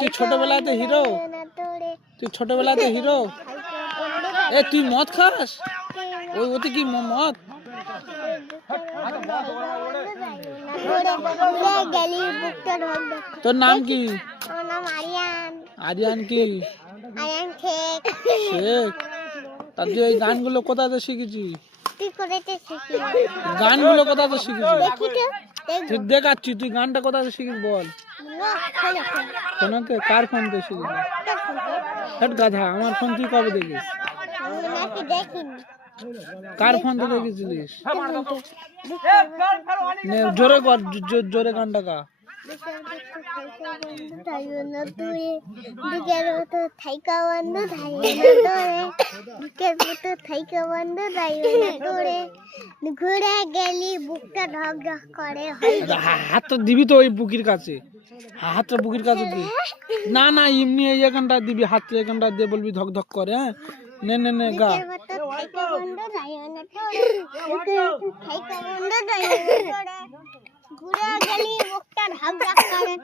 তুই ছোটবেলাতে হিরো, তুই ছোটবেলাতে হিরো। এ তুই মদ খাস? ওই ওতে কি মদ? তোর নাম কি? আরিয়ান কি? শেখ। তা তুই এই গানগুলো কোথাতে শিখেছি? গানগুলো কোথাতে শিখেছি? তুই দেখাচ্ছি, তুই গানটা কোথাতে শিখিস বল। ফোনকে? কার ফোন দিয়ে শিখিস? হেট গাধা, আমার ফোন তুই কবে দেখিস? কার ফোন থেকে দেখেছিলিস? জোরে কর, জোরে গানটা গা। ঘুরে গেলি বুকটা ঢক ঢক করে। হাতটা দিবি তো ওই বুকির কাছে, হাতটা বুকির কাছে দিবি। না না, এমনি এই এখানটা দিবি, হাতটা এখানটা দিয়ে বলবি ধক ধক করে। হ্যাঁ, নে নে নে গা। ঘুরে গেলি বুকটা ঢক ঢক করে।